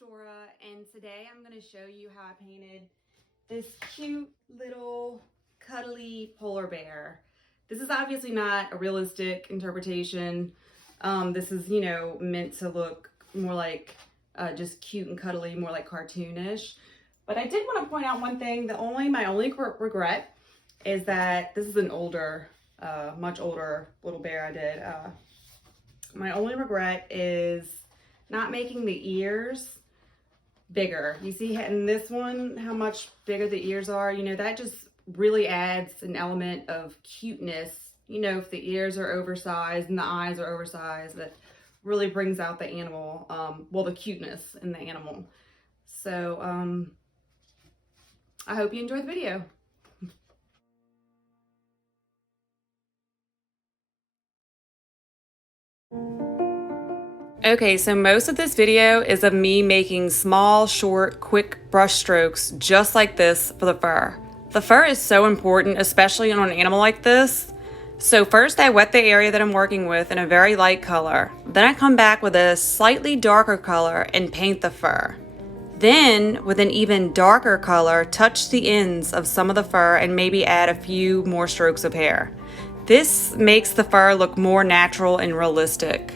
Stora, and today I'm going to show you how I painted this cute little cuddly polar bear. This is obviously not a realistic interpretation. This is, you know, meant to look more like just cute and cuddly, more like cartoonish. But I did want to point out one thing. My only regret is that this is an older, much older little bear I did. My only regret is not making the ears bigger. You see in this one how much bigger the ears are? You know, that just really adds an element of cuteness. You know, if the ears are oversized and the eyes are oversized, that really brings out the animal, well, the cuteness in the animal. So I hope you enjoy the video. Okay, so most of this video is of me making small, short, quick brush strokes just like this for the fur. The fur is so important, especially on an animal like this. So first I wet the area that I'm working with in a very light color. Then I come back with a slightly darker color and paint the fur. Then, with an even darker color, touch the ends of some of the fur and maybe add a few more strokes of hair. This makes the fur look more natural and realistic.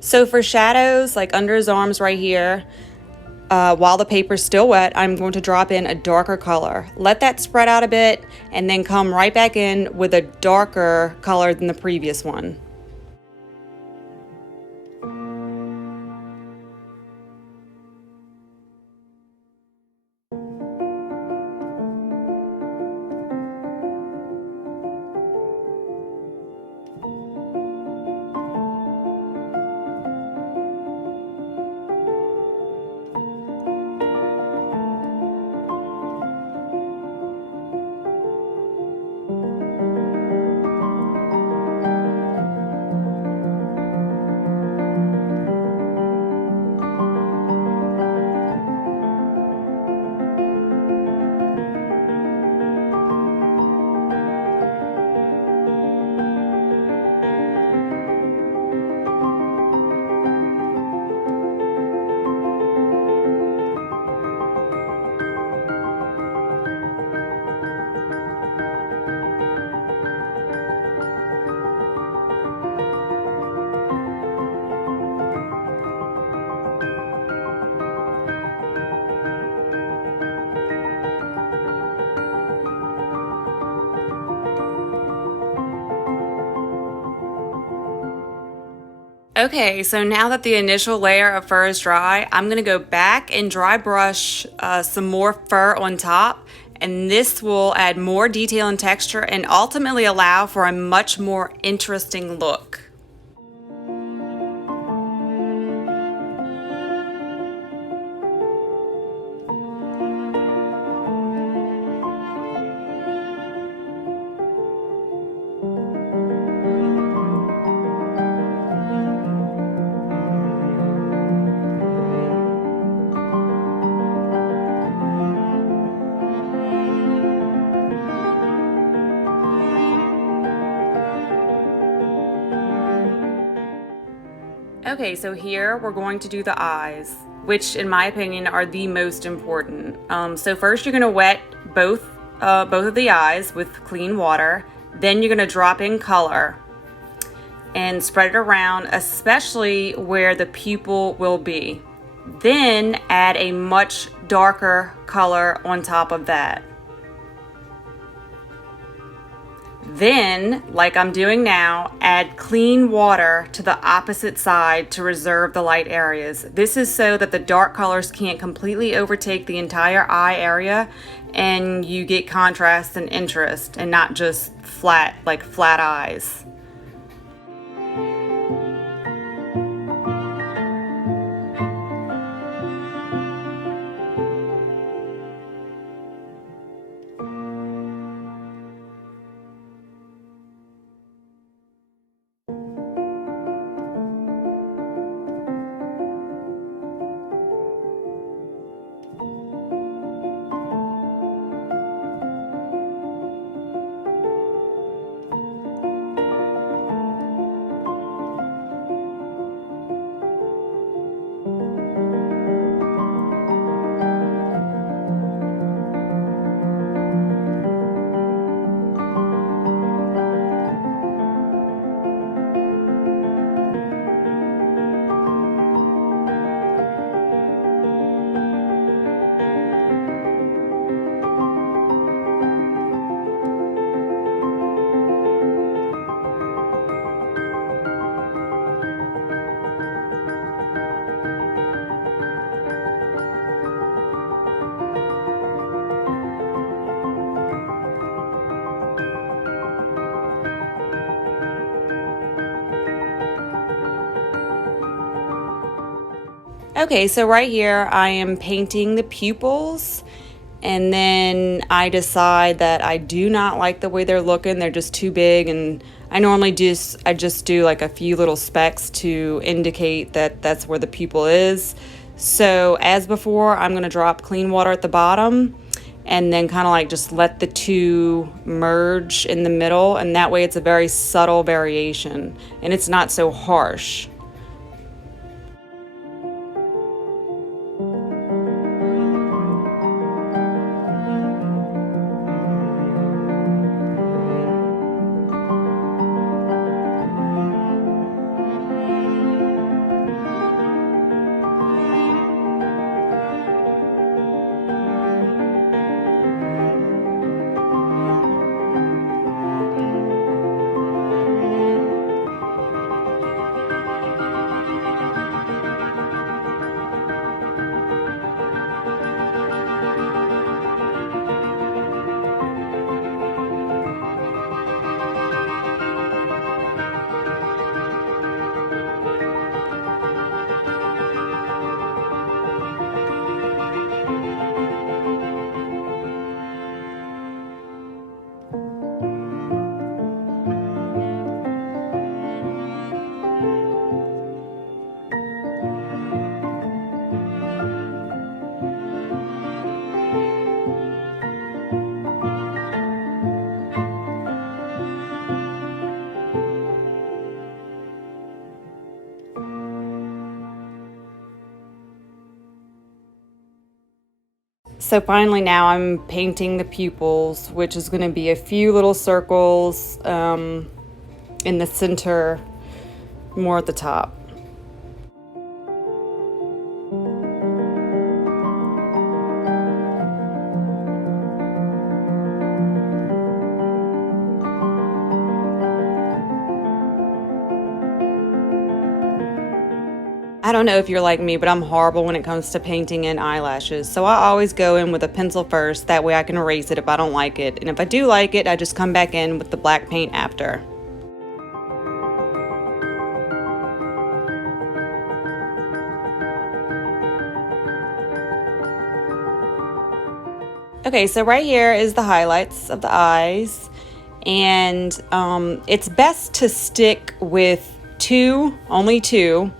So for shadows, like under his arms right here, while the paper's still wet, I'm going to drop in a darker color. Let that spread out a bit and then come right back in with a darker color than the previous one. Okay, so now that the initial layer of fur is dry, I'm gonna go back and dry brush some more fur on top, and this will add more detail and texture and ultimately allow for a much more interesting look. Okay, so here we're going to do the eyes, which in my opinion are the most important. So first you're gonna wet both of the eyes with clean water. Then you're gonna drop in color and spread it around, especially where the pupil will be. Then add a much darker color on top of that. Then, like I'm doing now, add clean water to the opposite side to reserve the light areas. This is so that the dark colors can't completely overtake the entire eye area and you get contrast and interest and not just flat eyes. Okay, so right here I am painting the pupils, and then I decide that I do not like the way they're looking. They're just too big, and I normally just do like a few little specks to indicate that that's where the pupil is. So as before, I'm gonna drop clean water at the bottom and then kind of like just let the two merge in the middle, and that way it's a very subtle variation and it's not so harsh. So finally now I'm painting the pupils, which is going to be a few little circles in the center, more at the top. I don't know if you're like me, but I'm horrible when it comes to painting in eyelashes. So I always go in with a pencil first, that way I can erase it if I don't like it. And if I do like it, I just come back in with the black paint after. Okay, so right here is the highlights of the eyes. And it's best to stick with only two,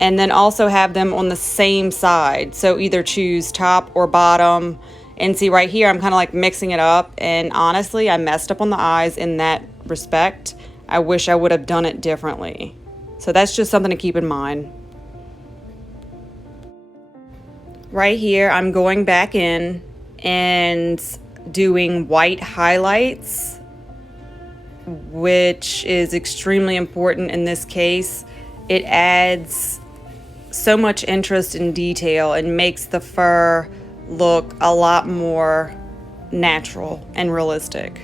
and then also have them on the same side. So either choose top or bottom. And see right here, I'm kind of like mixing it up. And honestly, I messed up on the eyes in that respect. I wish I would have done it differently. So that's just something to keep in mind. Right here, I'm going back in and doing white highlights, which is extremely important in this case. It adds so much interest and detail and makes the fur look a lot more natural and realistic.